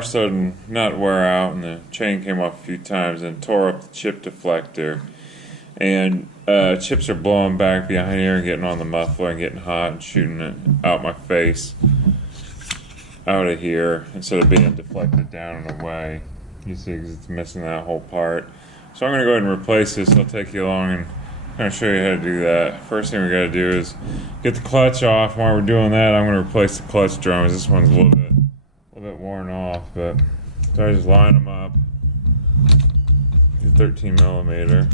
car started to not wear out, and the chain came off a few times and tore up the chip deflector. And chips are blowing back behind here and getting on the muffler and getting hot and shooting it out my face, out of here, instead of being deflected down and away. You see, because it's missing that whole part. So I'm going to go ahead and replace this. I'll take you along and kind of show you how to do that. First thing we got to do is get the clutch off. While we're doing that, I'm going to replace the clutch drums. This one's a little bit worn off, but so I just line them up. The 13 millimeter.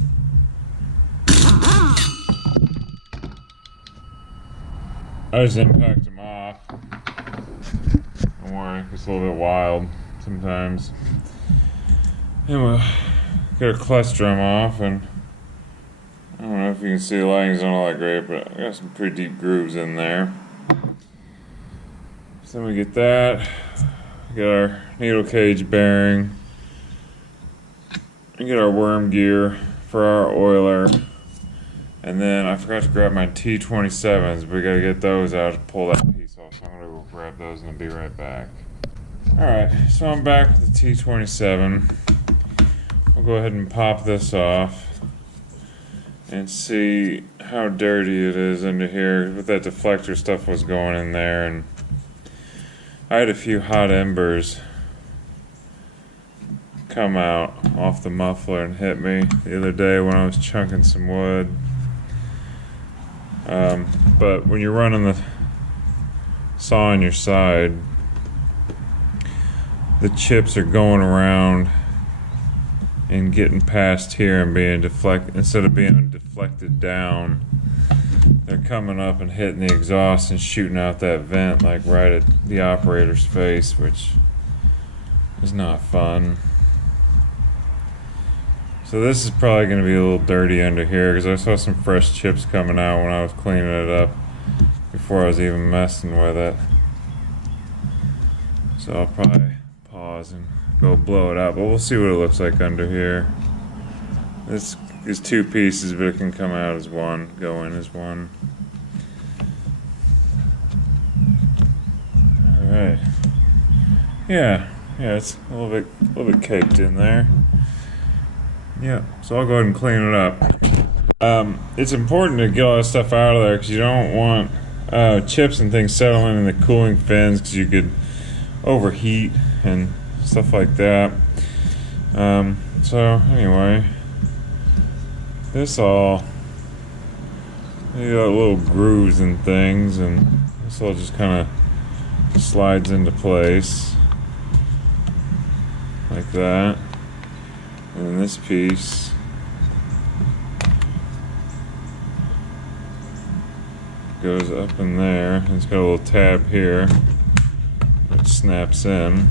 I just impact them off. Don't worry, it's a little bit wild sometimes. And we'll get our clutch drum off, and I don't know if you can see the lighting's not all that great, but I got some pretty deep grooves in there. So then we get that, we get our needle cage bearing, and get our worm gear for our oiler. And then I forgot to grab my T27s, but we gotta get those out to pull that piece off. So I'm gonna go grab those and I'll be right back. Alright, so I'm back with the T27. We'll go ahead and pop this off and see how dirty it is under here. With that deflector stuff was going in there, and I had a few hot embers come out off the muffler and hit me the other day when I was chunking some wood. But when you're running the saw on your side, the chips are going around and getting past here and being deflected. Instead of being deflected down, they're coming up and hitting the exhaust and shooting out that vent like right at the operator's face, which is not fun. So this is probably going to be a little dirty under here because I saw some fresh chips coming out when I was cleaning it up before I was even messing with it. So I'll probably pause and go blow it out, but we'll see what it looks like under here. This is two pieces, but it can come out as one, go in as one. Alright. Yeah, it's a little bit caked in there. Yeah, so I'll go ahead and clean it up. It's important to get all that stuff out of there because you don't want chips and things settling in the cooling fins because you could overheat and stuff like that. So anyway, this all, you got little grooves and things, and this all just kind of slides into place like that. And then this piece goes up in there. It's got a little tab here which snaps in.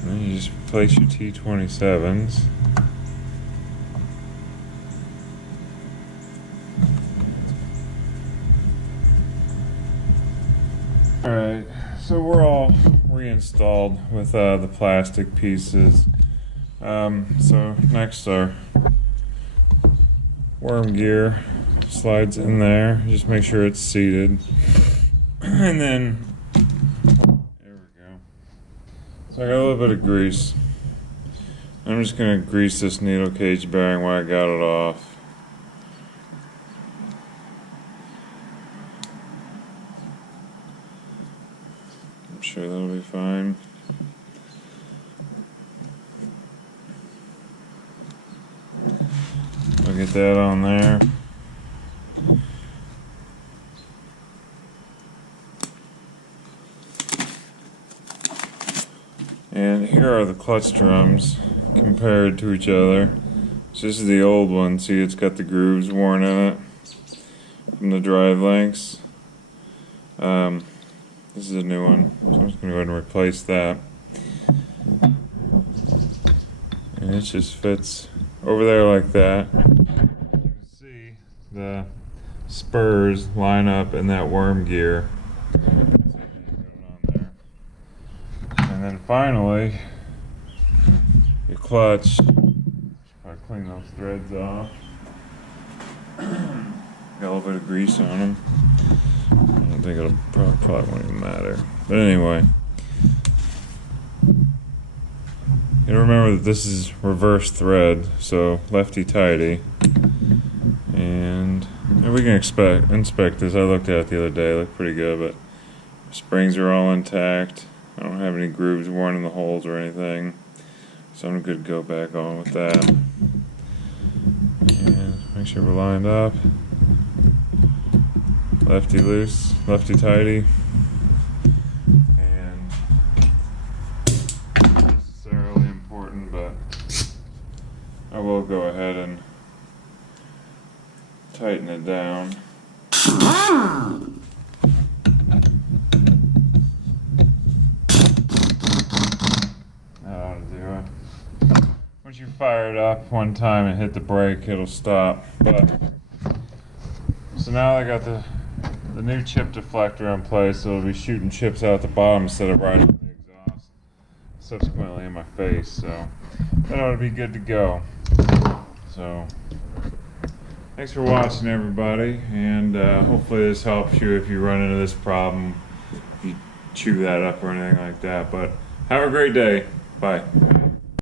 And then you just place your T27s. Alright, so we're all reinstalled with the plastic pieces. So next our worm gear slides in there. Just make sure it's seated. And then, there we go. So I got a little bit of grease. I'm just going to grease this needle cage bearing while I got it off. I'm sure that'll be fine. I'll get that on there. And here are the clutch drums compared to each other. So this is the old one. See, it's got the grooves worn in it from the drive links. This is a new one, so I'm just going to go ahead and replace that. And it just fits over there like that. You can see the spurs line up in that worm gear. And then finally, your clutch. I'll clean those threads off. Got a little bit of grease on them. I don't think it'll probably won't even matter. But anyway, you gotta remember that this is reverse thread, so lefty tighty. And we can inspect this. I looked at it the other day, it looked pretty good, but springs are all intact. I don't have any grooves worn in the holes or anything, so I'm good to go back on with that. And make sure we're lined up. Lefty loose, lefty tighty. And not necessarily important, but I will go ahead and tighten it down. That ought to do it. Once you fire it up one time and hit the brake, it'll stop. But so now I got the new chip deflector in place, so it'll be shooting chips out the bottom instead of right on the exhaust, subsequently in my face. So that ought to be good to go. So thanks for watching, everybody, and hopefully this helps you if you run into this problem, if you chew that up or anything like that. But have a great day. Bye.